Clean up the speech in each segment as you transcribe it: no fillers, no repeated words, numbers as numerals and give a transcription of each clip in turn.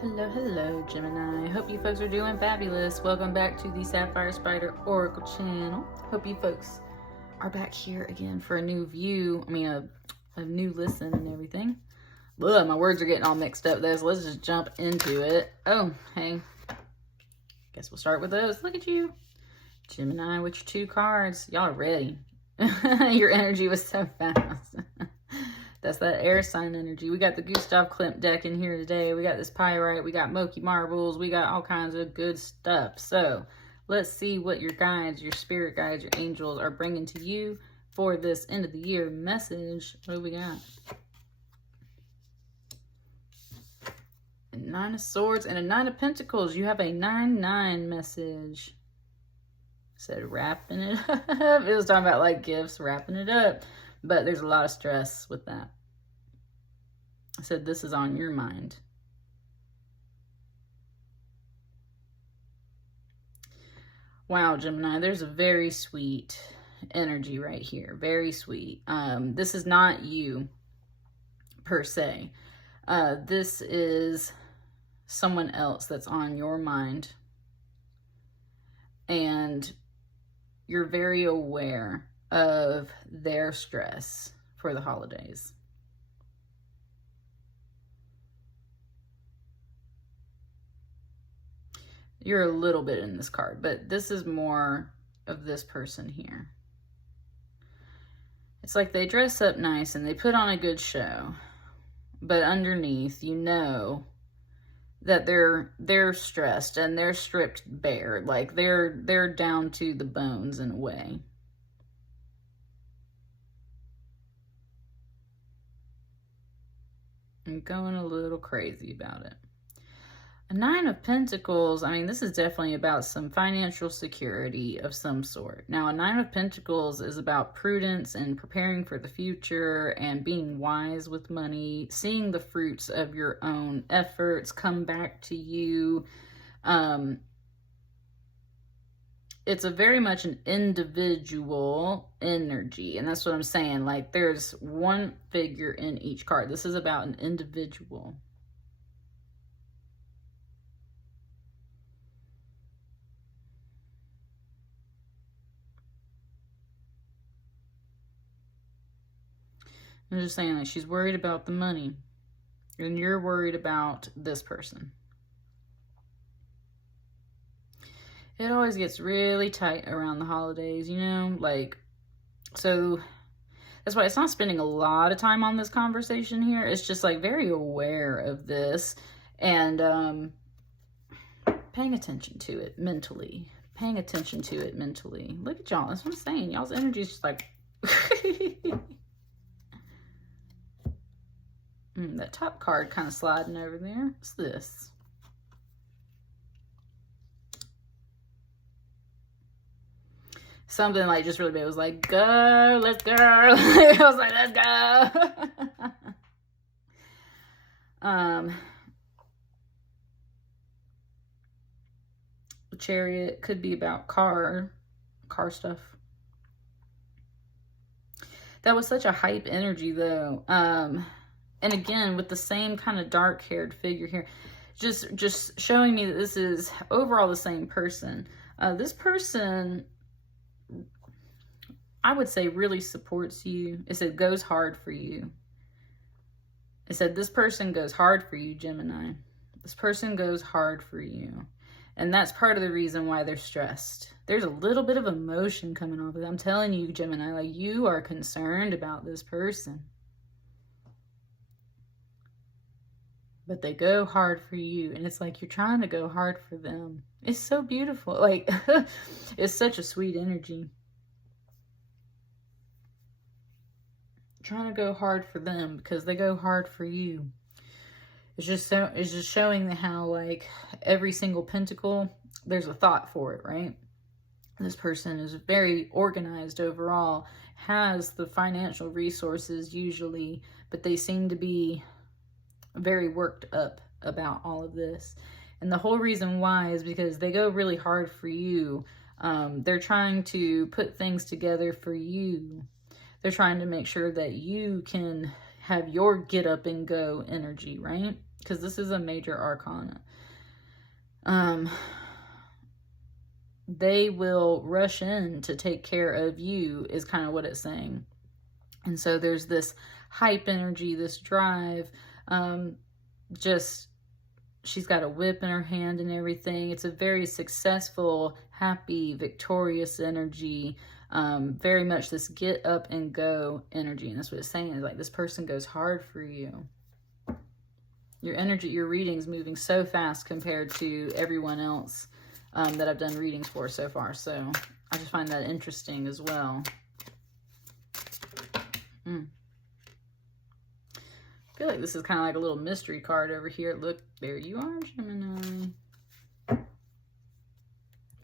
Hello, hello, Gemini. Hope you folks are doing fabulous. Welcome back to the Sapphire Spider Oracle channel. Hope you folks are back here again for a new view. A new listen and everything. Ugh, my words are getting all mixed up there, so let's just jump into it. Oh, hey. Guess we'll start with those. Look at you, Gemini, with your 2 cards. Y'all are ready. Your energy was so fast. That's that air sign energy. We got the Gustav Klimt deck in here today. We got this Pyrite. We got Moqui marbles. We got all kinds of good stuff. So let's see what your guides, your spirit guides, your angels are bringing to you for this end of the year message. What do we got? 9 of Swords and a 9 of Pentacles. You have a 9-9 message. Said wrapping it up. It was talking about like gifts, wrapping it up. But there's a lot of stress with that. I said this is on your mind. Wow, Gemini, there's a very sweet energy right here. Very sweet. This is not you per se. This is someone else that's on your mind. And you're very aware of their stress for the holidays. You're a little bit in this card, but this is more of this person here. It's like they dress up nice and they put on a good show, but underneath, you know that they're stressed and they're stripped bare. Like they're down to the bones in a way. I'm going a little crazy about it. A 9 of Pentacles, I mean, this is definitely about some financial security of some sort. Now, a 9 of Pentacles is about prudence and preparing for the future and being wise with money, seeing the fruits of your own efforts come back to you. It's a very much an individual energy. And that's what I'm saying. Like there's one figure in each card. This is about an individual. I'm just saying that she's worried about the money. And you're worried about this person. It always gets really tight around the holidays, you know, like, so that's why it's not spending a lot of time on this conversation here. It's just like very aware of this and paying attention to it mentally. Paying attention to it mentally. Look at y'all. That's what I'm saying. Y'all's energy is just like... that top card kind of sliding over there. What's this? Something like just really big. It was like, go, let's go. I was like, let's go. The Chariot could be about car stuff. That was such a hype energy though. And again, with the same kind of dark-haired figure here, just showing me that this is overall the same person. This person, I would say, really supports you. It said goes hard for you. It said this person goes hard for you, Gemini. This person goes hard for you. And that's part of the reason why they're stressed. There's a little bit of emotion coming off of it. I'm telling you, Gemini, like you are concerned about this person. But they go hard for you. And it's like you're trying to go hard for them. It's so beautiful. Like, it's such a sweet energy. Trying to go hard for them because they go hard for you. It's just showing how like every single pentacle, there's a thought for it, right? This person is very organized overall, has the financial resources usually, but they seem to be very worked up about all of this. And the whole reason why is because they go really hard for you. They're trying to put things together for you. They're trying to make sure that you can have your get up and go energy, right? because this is a major arcana. They will rush in to take care of you is kind of what it's saying. And so there's this hype energy, this drive, just, she's got a whip in her hand and everything. It's a very successful, happy, victorious energy. Very much this get up and go energy. And that's what it's saying, is like this person goes hard for you. Your energy, your reading's moving so fast compared to everyone else that I've done readings for so far. So I just find that interesting as well. I feel like this is kind of like a little mystery card over here. Look, there you are, Gemini.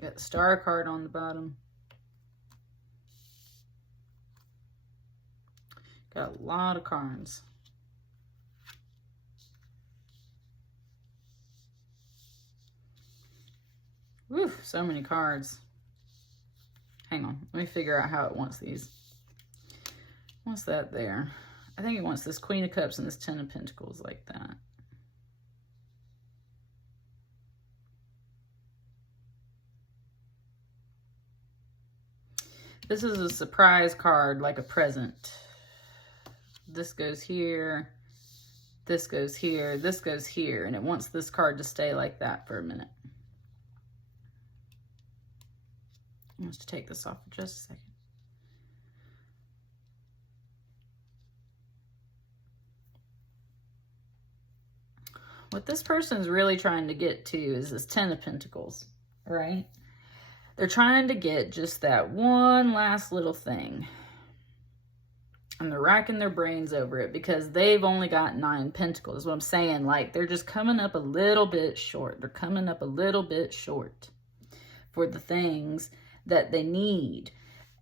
Got the star card on the bottom. Got a lot of cards. Woo, so many cards. Hang on, let me figure out how it wants these. What's that there? I think it wants this Queen of Cups and this Ten of Pentacles like that. This is a surprise card, like a present. This goes here. This goes here. This goes here. And it wants this card to stay like that for a minute. It wants to take this off for just a second. What this person's really trying to get to is this Ten of Pentacles, right? They're trying to get just that one last little thing. And they're racking their brains over it because they've only got 9 pentacles. Is what I'm saying. Like, they're just coming up a little bit short. They're coming up a little bit short for the things that they need.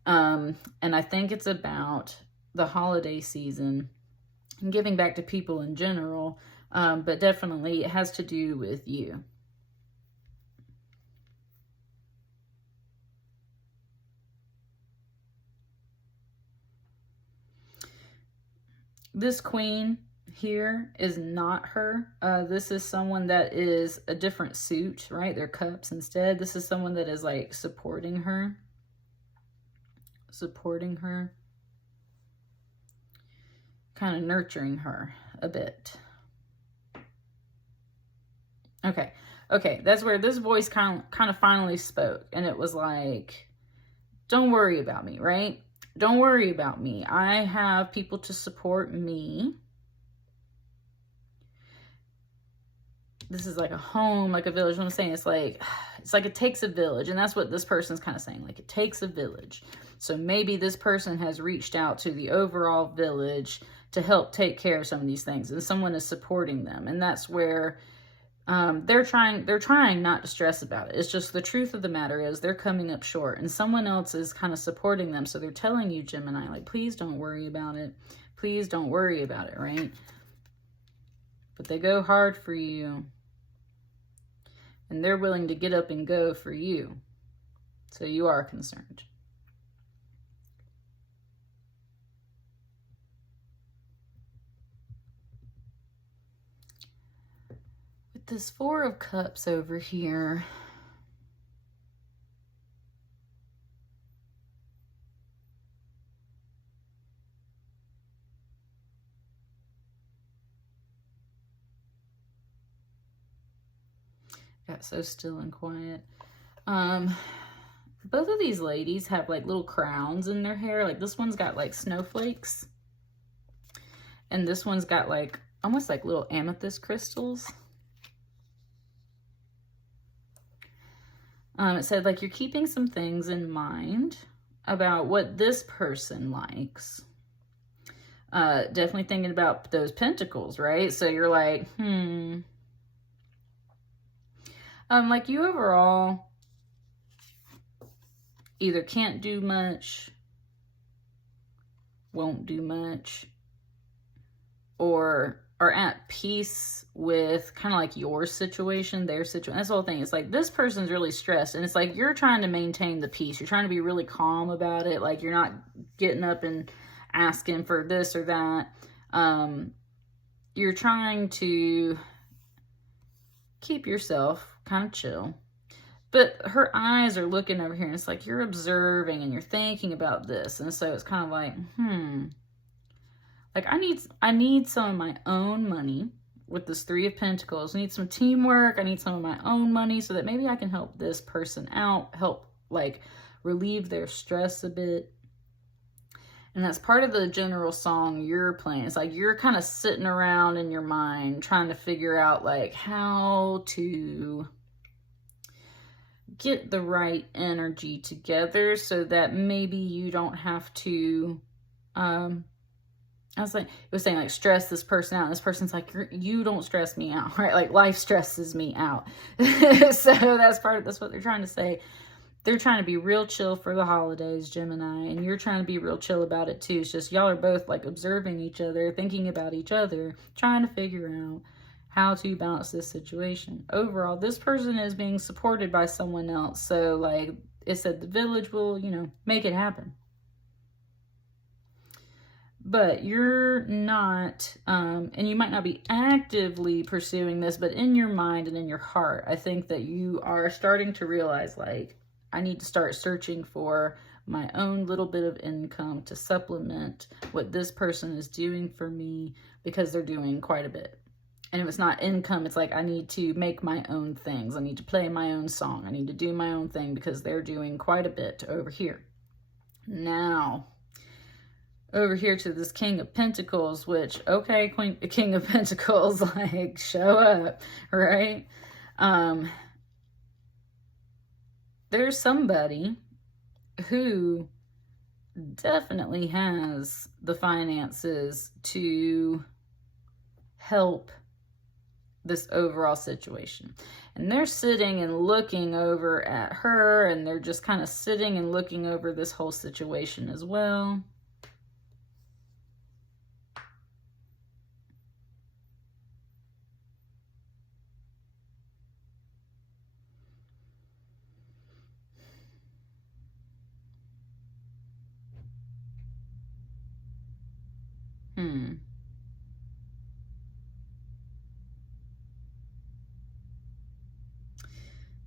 And I think it's about the holiday season and giving back to people in general. But definitely it has to do with you. This queen here is not her. This is someone that is a different suit, right? They're cups instead. This is someone that is like supporting her. Supporting her. Kind of nurturing her a bit. Okay. Okay. That's where this voice kind of finally spoke. And it was like, don't worry about me, right? Don't worry about me. I have people to support me. This is like a home, like a village. What I'm saying, it's like it takes a village. And that's what this person's kind of saying. Like, it takes a village. So maybe this person has reached out to the overall village to help take care of some of these things. And someone is supporting them. And that's where they're trying not to stress about it. It's just the truth of the matter is they're coming up short and someone else is kind of supporting them. So they're telling you, Gemini, like, please don't worry about it. Please don't worry about it, right? But they go hard for you. And they're willing to get up and go for you. So you are concerned. This Four of Cups over here. Got so still and quiet. Both of these ladies have like little crowns in their hair. Like, this one's got like snowflakes. And this one's got like almost like little amethyst crystals. It said, like, you're keeping some things in mind about what this person likes. Definitely thinking about those pentacles, right? So you're like, like, you overall either can't do much, won't do much, or are at peace with kind of like your situation, their situation. That's the whole thing. It's like this person's really stressed and it's like you're trying to maintain the peace. You're trying to be really calm about it. Like, you're not getting up and asking for this or that. You're trying to keep yourself kind of chill. But her eyes are looking over here, and it's like you're observing and you're thinking about this. And so it's kind of like, like I need some of my own money with this Three of Pentacles. I need some teamwork. I need some of my own money so that maybe I can help this person out, help like relieve their stress a bit. And that's part of the general song you're playing. It's like you're kind of sitting around in your mind trying to figure out like how to get the right energy together so that maybe you don't have to, it was saying like stress this person out. And this person's like, you don't stress me out, right? Like life stresses me out. So that's what they're trying to say. They're trying to be real chill for the holidays, Gemini, and you're trying to be real chill about it too. It's just y'all are both like observing each other, thinking about each other, trying to figure out how to balance this situation. Overall, this person is being supported by someone else. So like it said, the village will, you know, make it happen. But you're not, and you might not be actively pursuing this, but in your mind and in your heart, I think that you are starting to realize like, I need to start searching for my own little bit of income to supplement what this person is doing for me, because they're doing quite a bit. And if it's not income, it's like I need to make my own things. I need to play my own song. I need to do my own thing because they're doing quite a bit over here. Now, over here to this King of Pentacles, which, okay, King of Pentacles, like, show up, right? There's somebody who definitely has the finances to help this overall situation. And they're sitting and looking over at her, and they're just kind of sitting and looking over this whole situation as well.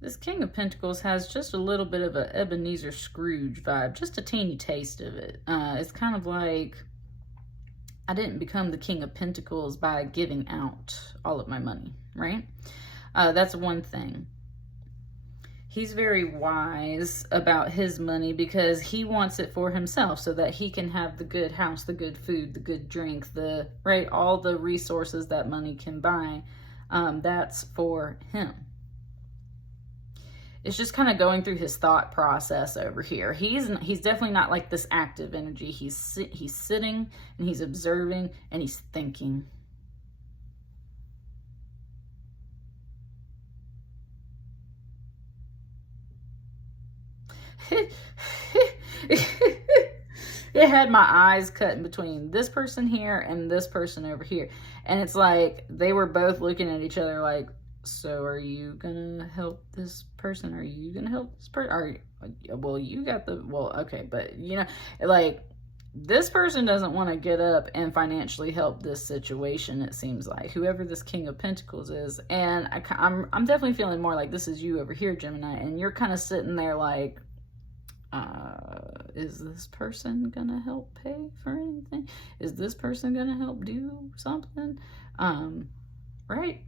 This King of Pentacles has just a little bit of a Ebenezer Scrooge vibe, just a teeny taste of it. It's kind of like, I didn't become the King of Pentacles by giving out all of my money, right? That's one thing. He's very wise about his money because he wants it for himself so that he can have the good house, the good food, the good drink, right, all the resources that money can buy. That's for him. It's just kind of going through his thought process over here. He's definitely not like this active energy. He's sitting and he's observing and he's thinking. It had my eyes cut in between this person here and this person over here. And it's like they were both looking at each other like, so are you gonna help this person? Are you gonna help this person? Well, you got okay, but you know, like this person doesn't want to get up and financially help this situation, it seems like, whoever this King of Pentacles is. And I'm definitely feeling more like this is you over here, Gemini, and you're kind of sitting there like, is this person gonna help pay for anything? Is this person gonna help do something? Right?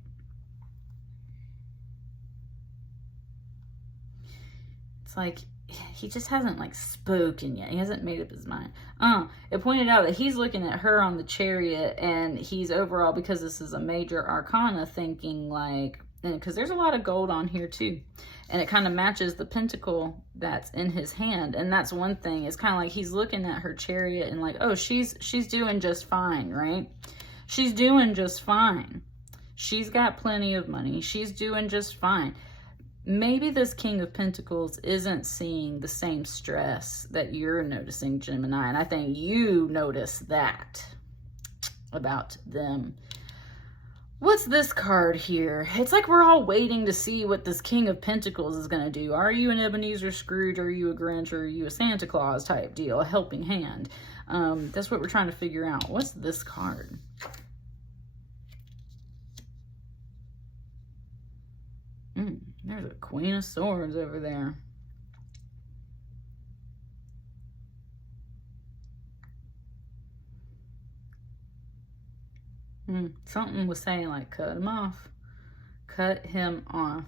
It's like he just hasn't like spoken yet. He hasn't made up his mind. It pointed out that he's looking at her on the Chariot, and he's overall, because this is a major arcana, thinking like, because there's a lot of gold on here too, and it kind of matches the pentacle that's in his hand. And that's one thing. It's kind of like he's looking at her Chariot and like, oh, she's doing just fine, right? She's doing just fine. She's got plenty of money. She's doing just fine. Maybe this King of Pentacles isn't seeing the same stress that you're noticing, Gemini, and I think you notice that about them. What's this card here? It's like we're all waiting to see what this King of Pentacles is going to do. Are you an Ebenezer Scrooge? Are you a Grinch? Or are you a Santa Claus type deal? A helping hand? That's what we're trying to figure out. What's this card? There's a Queen of Swords over there. Something was saying like, cut him off. Cut him off.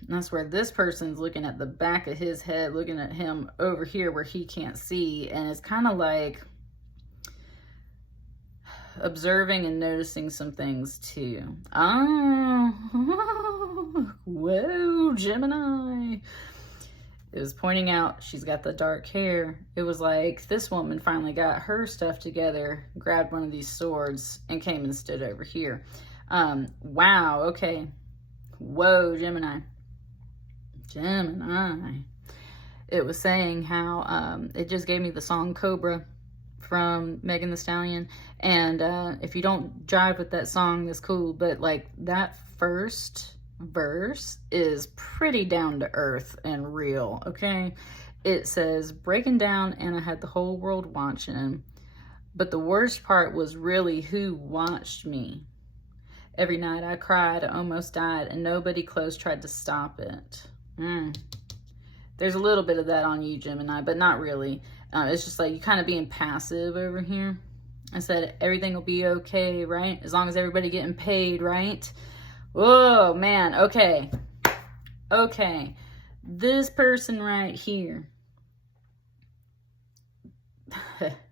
And that's where this person's looking at the back of his head, looking at him over here where he can't see. And it's kind of like observing and noticing some things too. Oh, whoa, Gemini. It was pointing out she's got the dark hair. It was like this woman finally got her stuff together, grabbed one of these swords, and came and stood over here. Wow, okay. Whoa, Gemini. Gemini. It was saying how it just gave me the song Cobra from Megan Thee Stallion. And if you don't jive with that song, that's cool. But like that first verse is pretty down to earth and real, okay? It says, breaking down and I had the whole world watching. But the worst part was really who watched me. Every night I cried, I almost died, and nobody close tried to stop it. There's a little bit of that on you, Gemini, but not really. It's just like you kind of being passive over here. I said everything will be okay, right? As long as everybody getting paid, right? Oh, man. Okay. Okay. This person right here.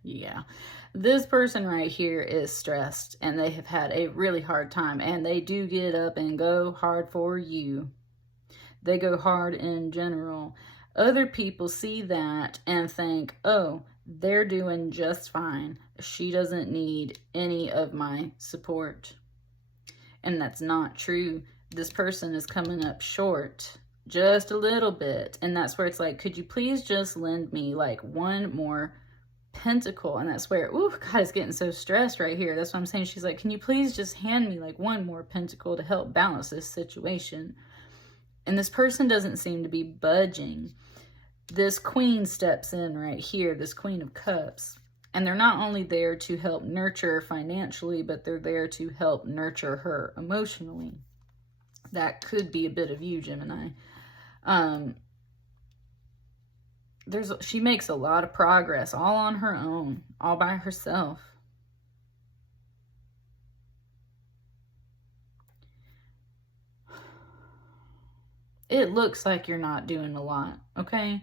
Yeah. This person right here is stressed and they have had a really hard time, and they do get up and go hard for you. They go hard in general. Other people see that and think, oh, they're doing just fine. She doesn't need any of my support. And that's not true. This person is coming up short just a little bit. And that's where it's like, could you please just lend me like one more pentacle? And that's where, ooh, God, it's getting so stressed right here. That's what I'm saying. She's like, can you please just hand me like one more pentacle to help balance this situation? And this person doesn't seem to be budging. This queen steps in right here, this Queen of Cups. And they're not only there to help nurture financially, but they're there to help nurture her emotionally. That could be a bit of you, Gemini. She makes a lot of progress all on her own, all by herself. It looks like you're not doing a lot, okay?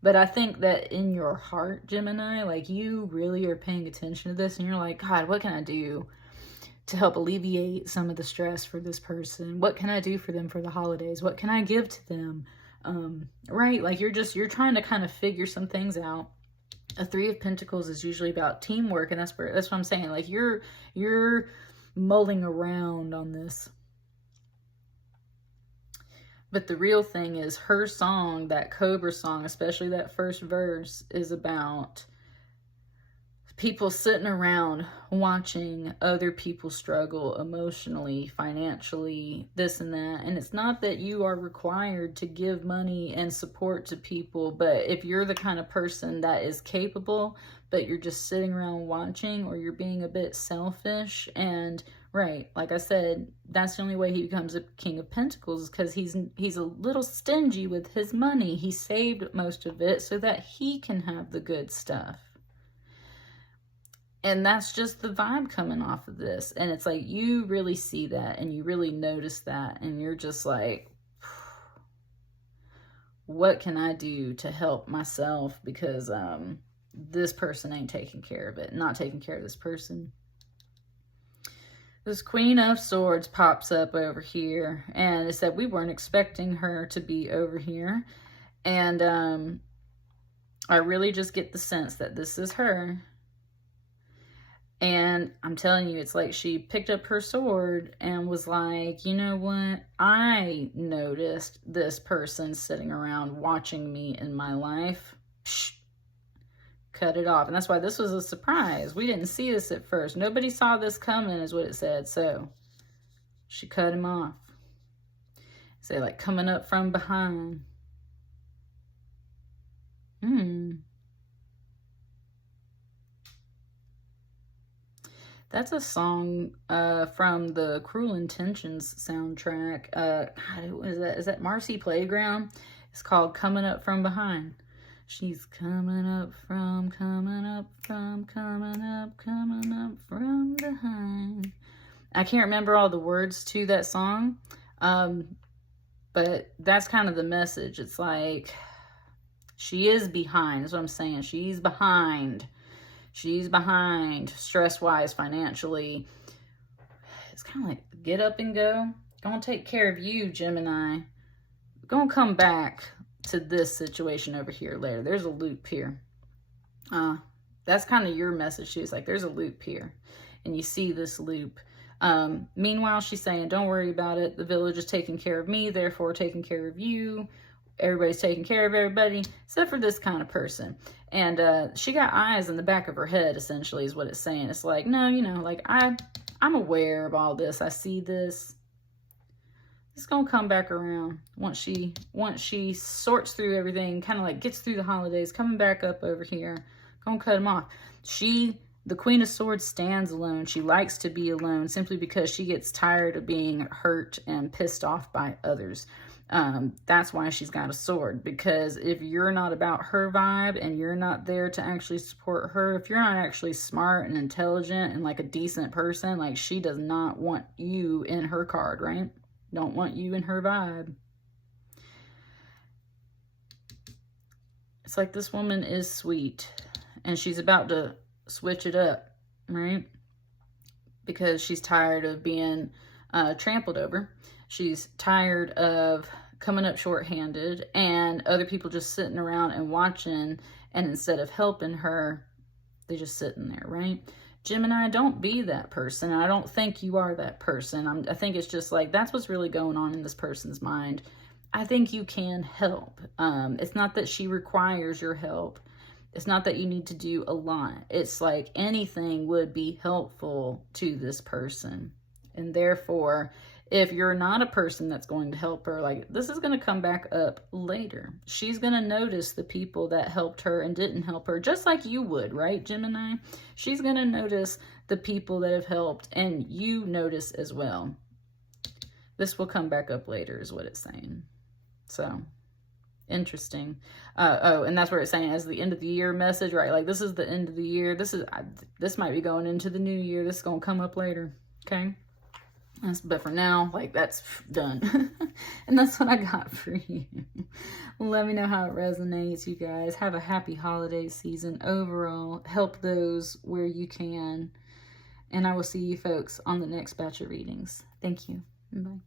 But I think that in your heart, Gemini, like you really are paying attention to this and you're like, God, what can I do to help alleviate some of the stress for this person? What can I do for them for the holidays? What can I give to them? Right? Like you're trying to kind of figure some things out. A Three of Pentacles is usually about teamwork, and that's what I'm saying. Like you're mulling around on this. But the real thing is her song, that Cobra song, especially that first verse, is about people sitting around watching other people struggle emotionally, financially, this and that. And it's not that you are required to give money and support to people, but if you're the kind of person that is capable, but you're just sitting around watching, or you're being a bit selfish and right, like I said, that's the only way he becomes a King of Pentacles, is because he's a little stingy with his money. He saved most of it so that he can have the good stuff. And that's just the vibe coming off of this. And it's like you really see that and you really notice that. And you're just like, what can I do to help myself? Because this person ain't taking care of it. Not taking care of this person. This Queen of Swords pops up over here, and it said we weren't expecting her to be over here. And I really just get the sense that this is her. And I'm telling you, it's like she picked up her sword and was like, you know what? I noticed this person sitting around watching me in my life. Psh, cut it off. And that's why this was a surprise. We didn't see this at first. Nobody saw this coming, is what it said. So she cut him off. Say like coming up from behind. That's a song from the Cruel Intentions soundtrack. Is that Marcy Playground? It's called Coming Up From Behind. She's coming up from behind. I can't remember all the words to that song, but that's kind of the message. It's like, she is behind, is what I'm saying. She's behind. She's behind, stress-wise, financially. It's kind of like, get up and go. Gonna take care of you, Gemini. Gonna come back to this situation over here later. There's a loop here. That's kind of your message too. It's like, there's a loop here. And you see this loop. Meanwhile, she's saying, don't worry about it. The village is taking care of me, therefore taking care of you. Everybody's taking care of everybody, except for this kind of person. And she got eyes in the back of her head, essentially, is what it's saying. It's like, no, you know, like, I'm aware of all this. I see this. It's gonna come back around once she sorts through everything, kind of like gets through the holidays, coming back up over here. Gonna cut them off. The Queen of Swords stands alone. She likes to be alone simply because she gets tired of being hurt and pissed off by others. That's why she's got a sword, because if you're not about her vibe and you're not there to actually support her, if you're not actually smart and intelligent and like a decent person, like, she does not want you in her card, right? Don't want you in her vibe. It's like, this woman is sweet and she's about to switch it up, right? Because she's tired of being trampled over. She's tired of coming up short-handed and other people just sitting around and watching, and instead of helping her, they're just sitting there, right? Gemini, don't be that person. I don't think you are that person. I think it's just like, that's what's really going on in this person's mind. I think you can help. It's not that she requires your help. It's not that you need to do a lot. It's like, anything would be helpful to this person. And therefore, if you're not a person that's going to help her, like, this is going to come back up later. She's going to notice the people that helped her and didn't help her, just like you would, right, Gemini? She's going to notice the people that have helped, and you notice as well. This will come back up later, is what it's saying. So, interesting. And that's where it's saying, as the end of the year message, right? Like, this is the end of the year. This might be going into the new year. This is going to come up later, okay? But for now, like, that's done. And that's what I got for you. Let me know how it resonates, you guys. Have a happy holiday season overall. Help those where you can. And I will see you folks on the next batch of readings. Thank you. Bye.